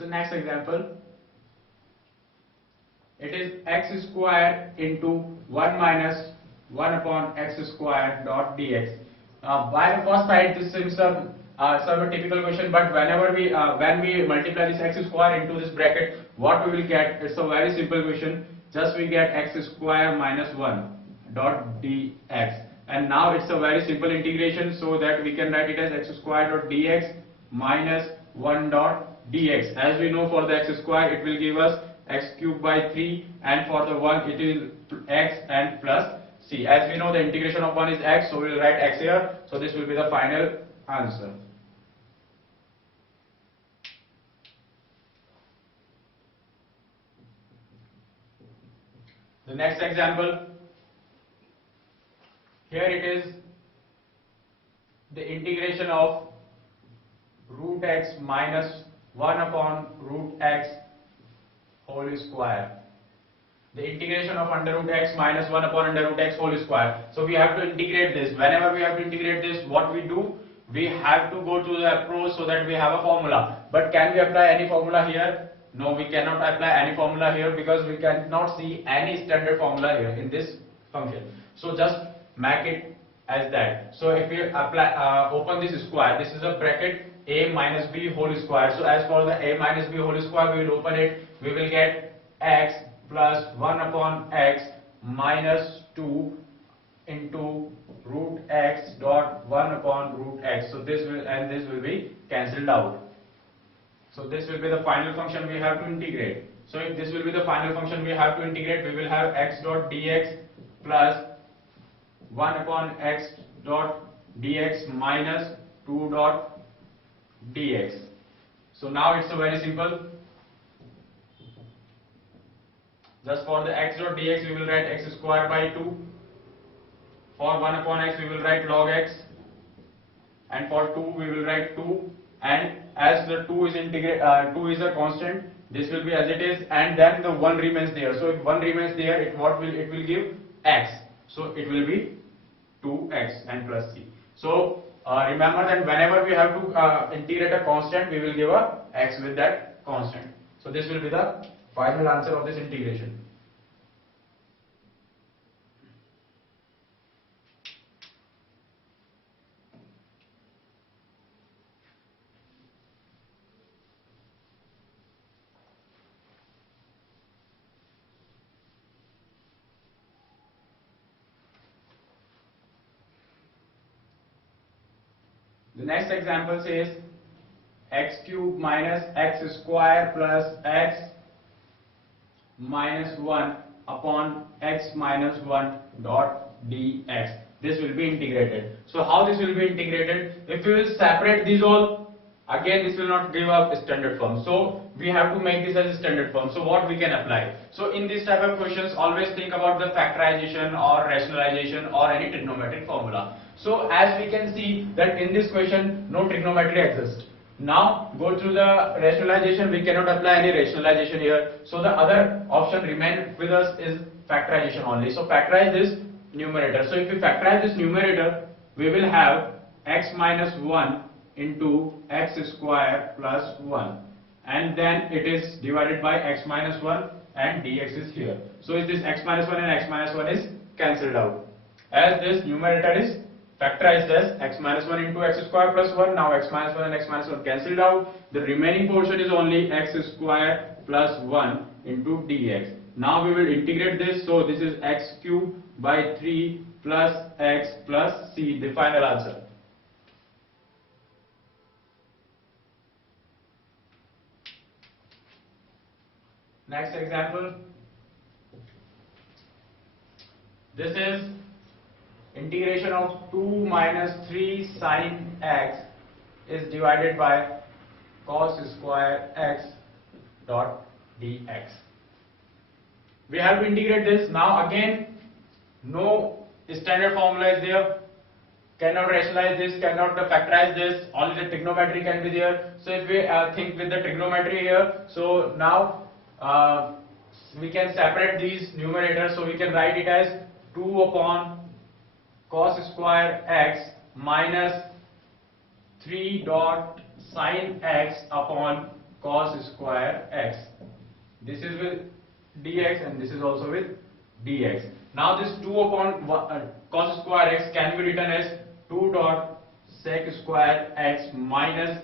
is the next example. It is x square into 1 minus 1 upon x square dot dx. By the first sight, this seems some a typical question, but whenever we when we multiply this x square into this bracket, what we will get? It's a very simple question. Just we get x square minus 1 dot dx, and now it's a very simple integration, so that we can write it as x square dot dx minus 1 dot dx. As we know, for the x square it will give us x cubed by 3, and for the 1 it is x and plus c. As we know, the integration of 1 is x, so we will write x here. So this will be the final answer. The next example, here it is the integration of root x minus 1 upon root x whole square. The integration of under root x minus 1 upon under root x whole square. So we have to integrate this. Whenever we have to integrate this, what we do? We have to go to the approach so that we have a formula. But can we apply any formula here? No, we cannot apply any formula here, because we cannot see any standard formula here in this function. So just make it as that. So if we apply open this square, this is a bracket a minus b whole square. So as for the a minus b whole square, we will open it. We will get x plus 1 upon x minus 2 into root x dot 1 upon root x. So this will be cancelled out. So this will be the final function we have to integrate. So if this will be the final function we have to integrate, we will have x dot dx plus 1 upon x dot dx minus 2 dot dx. So now it's a very simple. Just for the x dot dx, we will write x square by 2. For 1 upon x, we will write log x, and for 2 we will write 2. And as the 2 is a constant, this will be as it is, and then the 1 remains there. So if 1 remains there, it will give x. So it will be 2x and plus c. So remember that whenever we have to integrate a constant, we will give a x with that constant. So this will be the final answer of this integration. The next example says x cube minus x square plus x minus 1 upon x minus 1 dot dx. This will be integrated. So how this will be integrated? If we will separate these all, again this will not give up a standard form. So we have to make this as a standard form. So what we can apply? So in this type of questions, always think about the factorization or rationalization or any trigonometric formula. So as we can see that in this question, no trigonometry exists. Now go through the rationalization. We cannot apply any rationalization here. So the other option remain with us is factorization only. So factorize this numerator. So if we factorize this numerator, we will have x minus 1 into x square plus 1, and then it is divided by x minus 1, and dx is here. So is this x minus 1 and x minus 1 is cancelled out, as this numerator is factorized as x minus 1 into x square plus 1. Now x minus 1 and x minus 1 cancelled out. The remaining portion is only x square plus 1 into dx. Now we will integrate this. So this is x cube by 3 plus x plus c, the final answer. Next example. This is integration of 2 minus 3 sin x is divided by cos square x dot dx. We have to integrate this. Now again, no standard formula is there. Cannot rationalize this, cannot factorize this. Only the trigonometry can be there. So if we think with the trigonometry here, so now we can separate these numerators. So we can write it as 2 upon cos square x minus 3 dot sin x upon cos square x. This is with dx and this is also with dx. Now this 2 upon cos square x can be written as 2 dot sec square x minus